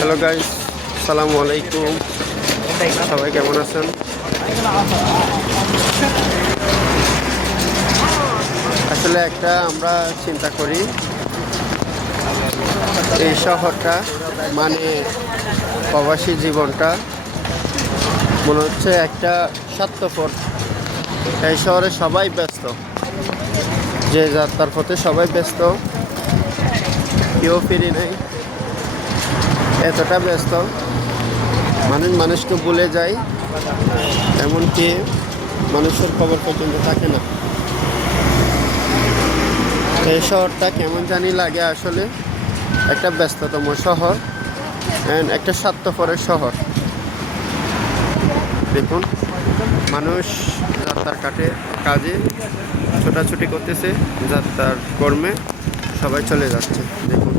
Hello guys, আসসালামু আলাইকুম। সবাই কেমন আছেন? আসলে একটা আমরা চিন্তা করি এই শহরটা মানে প্রবাসী জীবনটা মনে হচ্ছে একটা স্বার্থপর। এই শহরে সবাই ব্যস্ত, যে যাত্রার পথে সবাই ব্যস্ত, কেউ ফিরি নেই, এতটা ব্যস্ত মানুষ মানুষকে ভুলে যায়, এমনকি মানুষের খবর পর্যন্ত থাকে না। এই শহরটা কেমন জানি লাগে, আসলে একটা ব্যস্ততম শহর অ্যান্ড একটা স্বার্থপরের শহর। দেখুন, মানুষ যাত্রার কাজে ছোটাছুটি করতেছে, যাত্রার কর্মে সবাই চলে যাচ্ছে। দেখুন,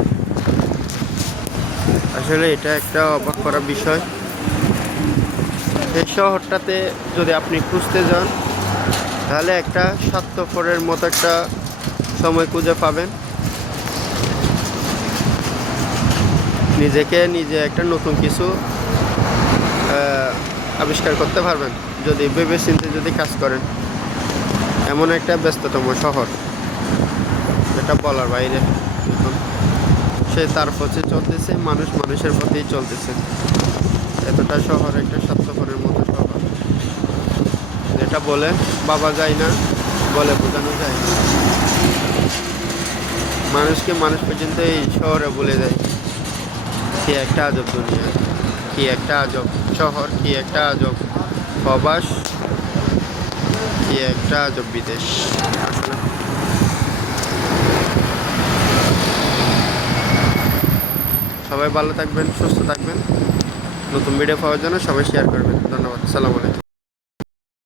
আসলে এটা একটা অবাক করা বিষয়। এই শহরটাতে যদি আপনি খুঁজতে যান, তাহলে একটা স্বার্থপরের মতো একটা সময় খুঁজে পাবেন। নিজে একটা নতুন কিছু আবিষ্কার করতে পারবেন যদি ভেবে চিন্তে যদি কাজ করেন। এমন একটা ব্যস্ততম শহর, যেটা বলার বাইরে। দেখুন, সে তার পথে চলতেছে, মানুষ মানুষের পথেই চলতেছে। এতটা শহর একটা স্বার্থপরের মতো শহর, যেটা বলে ভাবা যায় না, বলে বোঝানো যায় না। মানুষকে মানুষ পর্যন্ত এই শহরে বলে যায়। কি একটা আজব দুনিয়া, কি একটা আজব শহর, কি একটা আজব প্রবাস, কি একটা আজব বিদেশ। আসলে সবাই ভালো থাকবেন, সুস্থ থাকবেন। নতুন ভিডিও পাওয়ার জন্য সবাই শেয়ার করবেন। ধন্যবাদ। আসসালামু আলাইকুম।